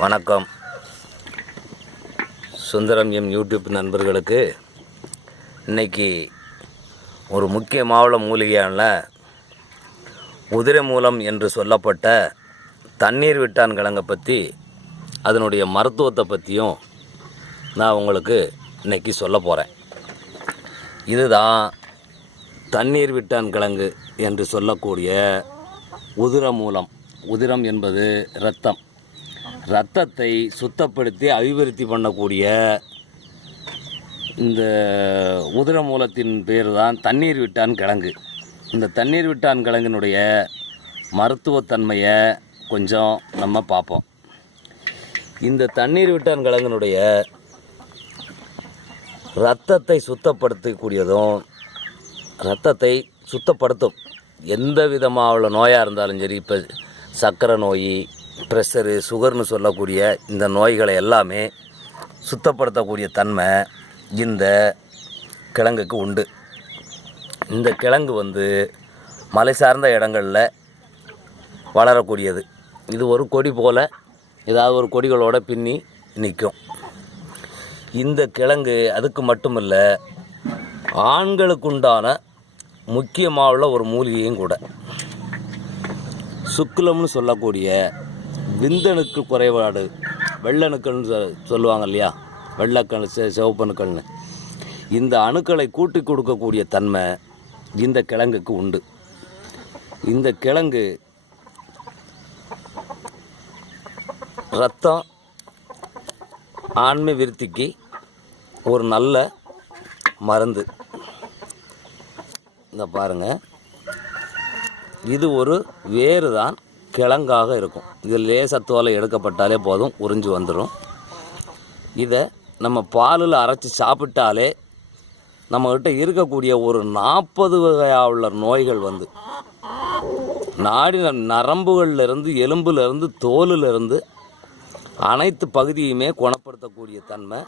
வணக்கம். Sundaram M YouTube நண்பர்களுக்கு இன்னைக்கு ஒரு முக்கிய முக்கியமான மூலிகையான உதிரை மூலம் என்று சொல்லப்பட்ட தண்ணீர் விட்டான் கிழங்கை பற்றி அதனுடைய மருத்துவத்தை பற்றியும் நான் உங்களுக்கு இன்னைக்கு சொல்ல போகிறேன் இதுதான் தண்ணீர் விட்டான் கிழங்கு என்று சொல்லக்கூடிய உதிர மூலம் உதிரம் என்பது இரத்தம். ரத்தத்தை சுத்தப்படுத்தி அபிவிருத்தி பண்ணக்கூடிய இந்த உதிர மூலத்தின் பேர் தான் தண்ணீர் விட்டான் கிழங்கு. இந்த தண்ணீர் விட்டான் கிழங்கினுடைய மருத்துவத்தன்மையை கொஞ்சம் நம்ம பார்ப்போம். இந்த தண்ணீர் விட்டான் கிழங்கினுடைய ரத்தத்தை சுத்தப்படுத்தக்கூடியதும் ரத்தத்தை சுத்தப்படுத்தும். எந்த விதமாக உள்ள நோயாக இருந்தாலும் சரி இப்போ சர்க்கரை நோய் ப்ரெஷரு சுகர்னு சொல்லக்கூடிய இந்த நோய்களை எல்லாமே சுத்தப்படுத்தக்கூடிய தன்மை இந்த கிழங்குக்கு உண்டு. இந்த கிழங்கு வந்து மலை சார்ந்த இடங்களில் வளரக்கூடியது. இது ஒரு கொடி போல் ஏதாவது ஒரு கொடிகளோட பின்னி நிற்கும். இந்த கிழங்கு அதுக்கு மட்டுமில்ல ஆண்களுக்குண்டான முக்கியமாக உள்ள ஒரு மூலிகையும் கூட. சுக்குலம்னு சொல்லக்கூடிய விந்தணுக்கள் குறைபாடு. வெள்ளணுக்கள்னு சொ- சொல்லுவாங்க இல்லையா? வெள்ளக்கண் செ சிவப்பணுக்கள்னு இந்த அணுக்களை கூட்டி கொடுக்கக்கூடிய தன்மை இந்த கிழங்குக்கு உண்டு. இந்த கிழங்கு ரத்தம் ஆண்மை விருத்திக்கு ஒரு நல்ல மருந்து. இந்த பாருங்கள் இது ஒரு வேறு தான் கிழங்காக இருக்கும். இது லேசாக தோலை எடுக்கப்பட்டாலே போதும் உறிஞ்சு வந்துடும் இதை நம்ம பாலில் அரைச்சி சாப்பிட்டாலே நம்மக்கிட்ட இருக்கக்கூடிய ஒரு நாற்பது வகையாக உள்ள நோய்கள் வந்து நாடி நரம்புகள்ல இருந்து தோலிலிருந்து அனைத்து பகுதியுமே குணப்படுத்தக்கூடிய தன்மை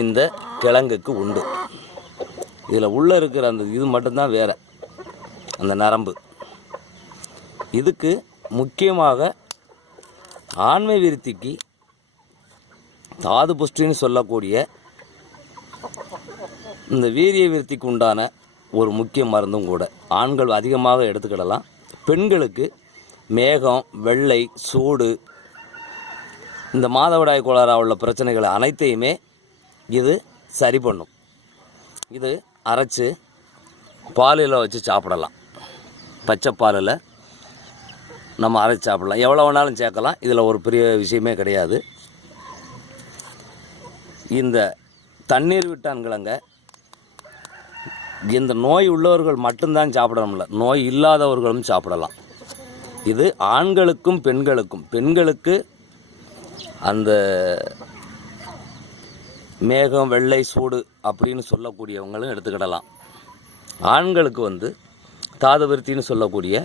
இந்த கிழங்குக்கு உண்டு. இதில் உள்ளே இருக்கிற அந்த இது மட்டும்தான் வேறு. அந்த நரம்பு. இதுக்கு முக்கியமாக ஆண்மை விருத்திக்கு தாது புஷ்டின்னு சொல்லக்கூடிய இந்த வீரிய விருத்திக்கு உண்டான ஒரு முக்கிய மருந்தும் கூட. ஆண்கள் அதிகமாக எடுத்துக்கிடலாம். பெண்களுக்கு மேகம் வெள்ளை சூடு இந்த மாதவிடாய் கோளாறாக உள்ள பிரச்சனைகள் அனைத்தையுமே இது சரி பண்ணும். இது அரைச்சி பாலில் வச்சு சாப்பிடலாம். பச்சை பாலில் நம்ம அரைச்சி சாப்பிடலாம். எவ்வளோ வேணாலும் சேர்க்கலாம். இதில் ஒரு பெரிய விஷயமே கிடையாது. இந்த தண்ணீர் விட்டான்களங்க இந்த நோய் உள்ளவர்கள் மட்டும்தான் சாப்பிடணும்ல. நோய் இல்லாதவர்களும் சாப்பிடலாம். இது ஆண்களுக்கும் பெண்களுக்கும். பெண்களுக்கு அந்த மேகம் வெள்ளை சூடு அப்படின்னு சொல்லக்கூடியவங்களும் எடுத்துக்கிடலாம். ஆண்களுக்கு வந்து தாதவிருத்தின்னு சொல்லக்கூடிய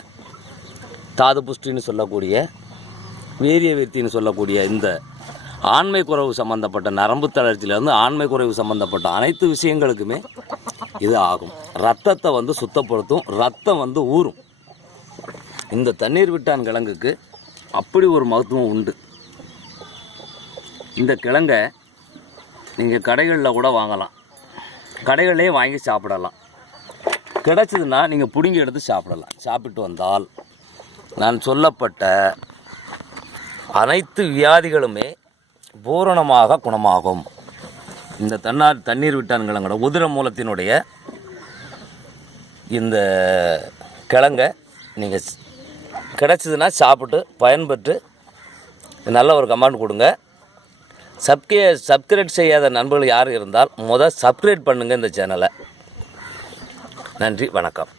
தாது புஷ்டின்னு சொல்லக்கூடிய வீரிய விருத்தின்னு சொல்லக்கூடிய இந்த ஆண்மை குறைவு சம்பந்தப்பட்ட நரம்பு தளர்ச்சியிலேருந்து ஆண்மை குறைவு சம்பந்தப்பட்ட அனைத்து விஷயங்களுக்குமே இது ஆகும். ரத்தத்தை வந்து சுத்தப்படுத்தும் ரத்தம் வந்து ஊறும். இந்த தண்ணீர் விட்டான் கிழங்குக்கு அப்படி ஒரு மகத்துவம் உண்டு. இந்த கிழங்கை நீங்கள் கடைகளில் கூட வாங்கலாம். கடைகளிலே வாங்கி சாப்பிடலாம். கிடச்சதுன்னா நீங்கள் பிடுங்கி எடுத்து சாப்பிடலாம். சாப்பிட்டு வந்தால் நான் சொல்லப்பட்ட அனைத்து வியாதிகளுமே பூரணமாக குணமாகும். இந்த தன்னார் தண்ணீர் விட்டான்கிழங்கோட உதிர மூலத்தினுடைய இந்த கிழங்க நீங்கள் கிடச்சிதுன்னா சாப்பிட்டு பயன்பெற்று நல்ல ஒரு கமெண்ட் கொடுங்க. சப்கே சப்ஸ்கிரைப் செய்யாத நண்பர்கள் யார் இருந்தால் முதல் சப்ஸ்கிரைப் பண்ணுங்கள் இந்த சேனலை. நன்றி வணக்கம்.